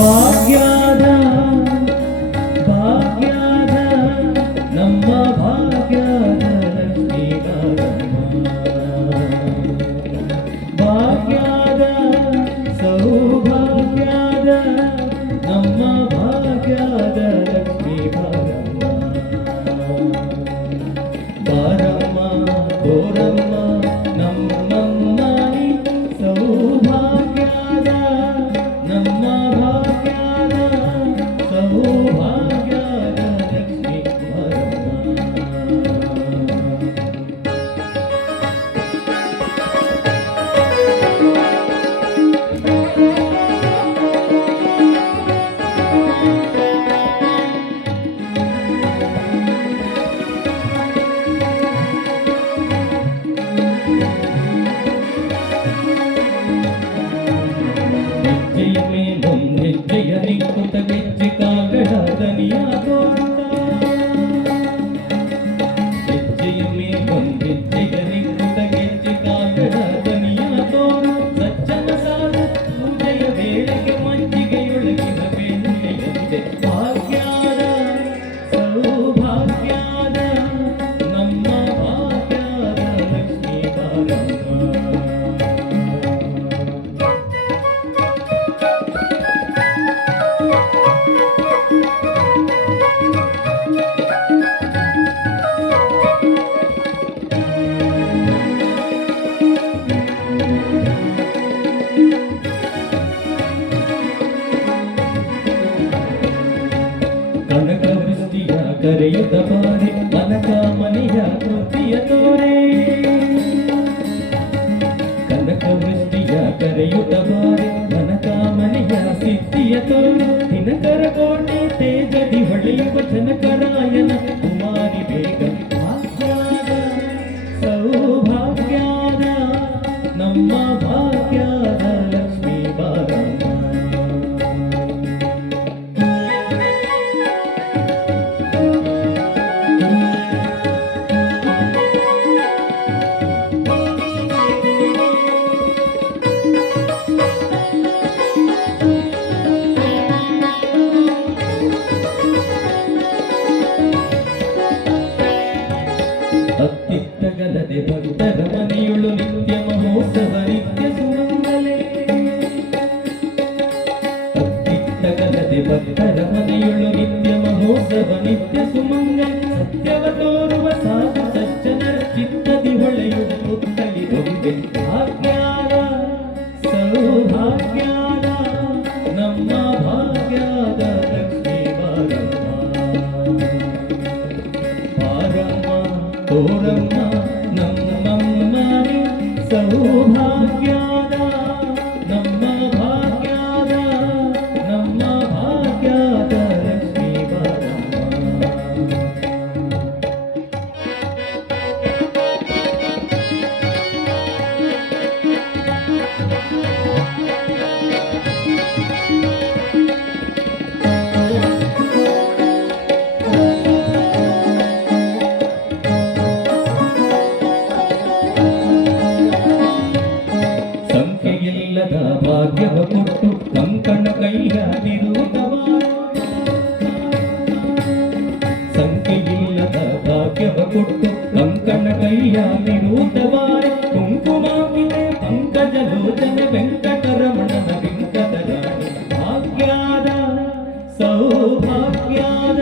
ಭಾಗ್ಯದ ಭಾಗ್ಯದ ನಮ್ಮ ಭಾಗ್ಯದ ಭಾಗ್ಯದ ಸೌಭಾಗ್ಯದ ನಮ್ಮ ಭಾಗ್ಯ me. ಕರೆಯತೋರೆ ಕನಕ ವೃಷ್ಟಿಯ ಕರೆಯುತ ಬಾರಿ ಮನ ಕಾಮನೆಯ ಸಿದ್ಧಿಯ ತೋರೆ ದಿನಕರ ಕೋಟೆ ತೇಜದಿ ಹೊಳೆಯುವ ಜನಕರ ಅಲ್ಲದೆ ಭಕ್ತರ ಮನೆಯೊಳು ನಿತ್ಯ ಮಹೋತ್ಸವ ನಿತ್ಯ ಸುಮಂಗಲೆ ಭಕ್ತರ ಮನೆಯೊಳು ನಿತ್ಯ ಮಹೋತ್ಸವ ನಿತ್ಯ నమ్మమ్మ సౌభా భాగ్యవ కొడుకు లంకన కయ్యాలి నూతవారి కుంకుమాకిలే పంకజలోచన వెంకటరమణ వెంకటరాణి భాగ్యాద సౌభాగ్యాద.